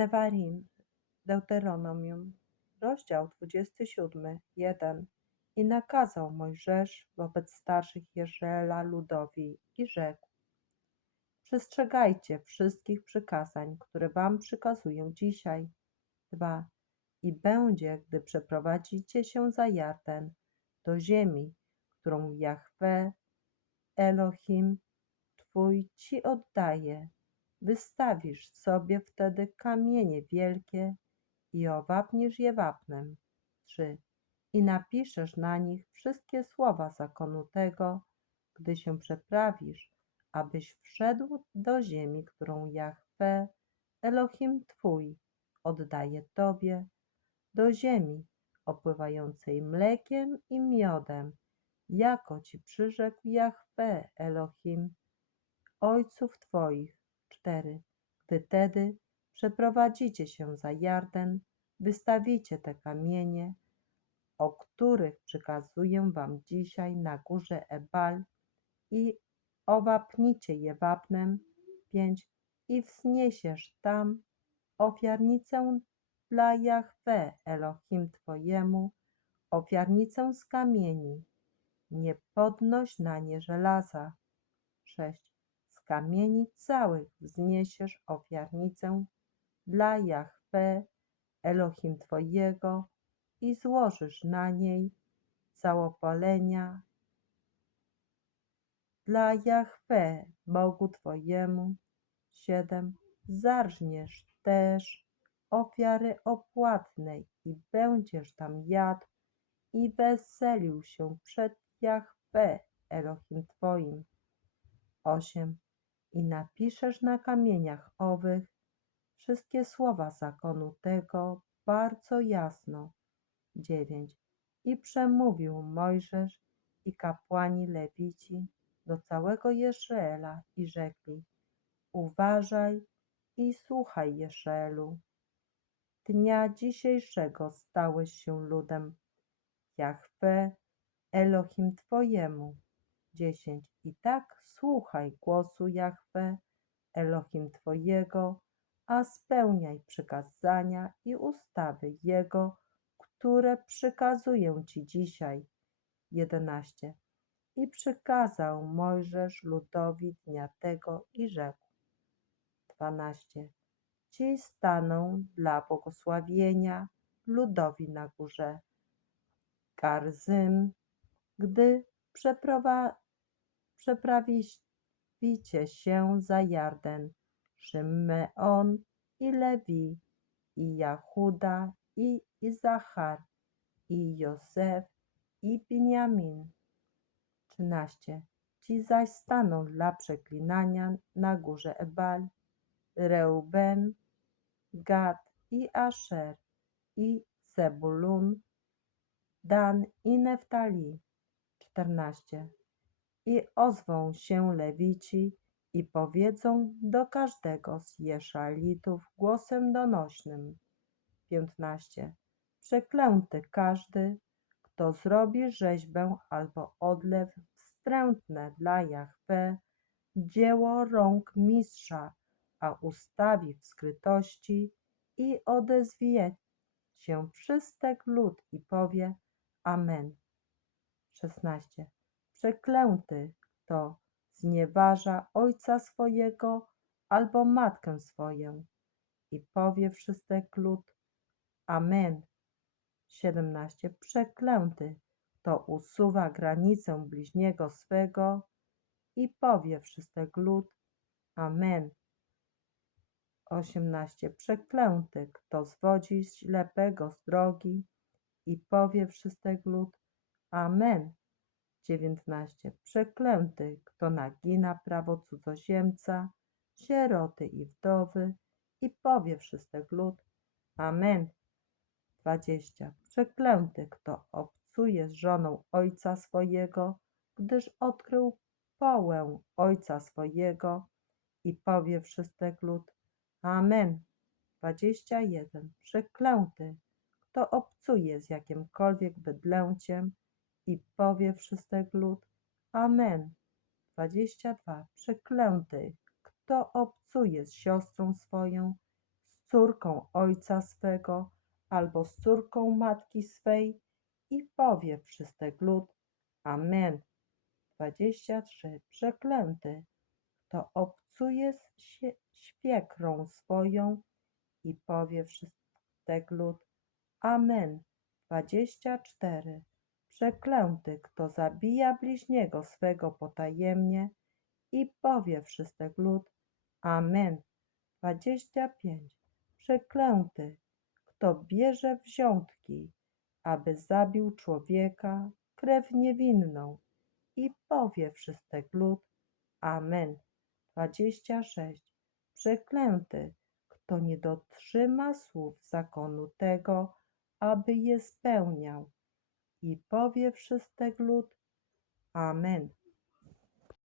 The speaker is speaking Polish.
Devarim, Deuteronomium, rozdział 27, 1. I nakazał Mojżesz wobec starszych Izraela ludowi i rzekł: Przestrzegajcie wszystkich przykazań, które wam przykazuję dzisiaj. 2. I będzie, gdy przeprowadzicie się za Jarden, do ziemi, którą Jahwe, Elohim, Twój ci oddaje, wystawisz sobie wtedy kamienie wielkie i owapniesz je wapnem. 3. I napiszesz na nich wszystkie słowa zakonu tego, gdy się przeprawisz, abyś wszedł do ziemi, którą Jahwe, Elohim Twój, oddaje Tobie, do ziemi opływającej mlekiem i miodem, jako Ci przyrzekł Jahwe, Elohim, ojców Twoich. 4. Gdy tedy przeprowadzicie się za Jarden, wystawicie te kamienie, o których przykazuję wam dzisiaj na górze Ebal i owapnicie je wapnem. 5. I wzniesiesz tam ofiarnicę dla Jahwe Elohim Twojemu, ofiarnicę z kamieni. Nie podnoś na nie żelaza. 6. Kamieni całych wzniesiesz ofiarnicę dla Jahwe Elohim Twojego i złożysz na niej całopalenia dla Jahwe Bogu Twojemu. 7. Zarżniesz też ofiary opłatnej i będziesz tam jadł i weselił się przed Jahwe Elohim Twoim. 8. I napiszesz na kamieniach owych wszystkie słowa zakonu tego bardzo jasno. 9. I przemówił Mojżesz i kapłani Lewici do całego Jezreela i rzekli: Uważaj i słuchaj, Jezreelu. Dnia dzisiejszego stałeś się ludem Jahwe, Elohim Twojemu. 10. I tak słuchaj głosu Jahwe, Elohim Twojego, a spełniaj przykazania i ustawy Jego, które przykazuję Ci dzisiaj. 11. I przykazał Mojżesz ludowi dnia tego i rzekł. 12. Ci staną dla błogosławienia ludowi na górze Garzym, gdy przeprawicie się za Jarden, Szymeon i Lewi, i Jachuda, i Izachar, i Józef, i Biniamin. 13. Ci zaś staną dla przeklinania na górze Ebal, Reuben, Gad i Asher, i Zebulun, Dan i Neftali. 14. I ozwą się Lewici i powiedzą do każdego z Jeszalitów głosem donośnym. 15. Przeklęty każdy, kto zrobi rzeźbę albo odlew wstrętne dla Jahwe, dzieło rąk mistrza, a ustawi w skrytości i odezwie się wszystek lud i powie Amen. 16. Przeklęty, kto znieważa ojca swojego albo matkę swoją i powie wszystek lud Amen. 17. Przeklęty, kto usuwa granicę bliźniego swego i powie wszystek lud Amen. 18. Przeklęty, kto zwodzi ślepego z drogi i powie wszystek lud Amen. 19. Przeklęty, kto nagina prawo cudzoziemca, sieroty i wdowy i powie wszystek lud Amen. 20. Przeklęty, kto obcuje z żoną ojca swojego, gdyż odkrył połę ojca swojego i powie wszystek lud Amen. 21. Przeklęty, kto obcuje z jakimkolwiek bydlęciem i powie wszystek lud Amen. 22. Przeklęty, kto obcuje z siostrą swoją, z córką ojca swego albo z córką matki swej i powie wszystek lud Amen. 23. Przeklęty, kto obcuje z świekrą swoją i powie wszystek lud Amen. 24. Przeklęty, kto zabija bliźniego swego potajemnie i powie wszystek lud Amen. 25. Przeklęty, kto bierze wziątki, aby zabił człowieka krew niewinną i powie wszystek lud Amen. 26. Przeklęty, kto nie dotrzyma słów zakonu tego, aby je spełniał i powie wszystek lud Amen.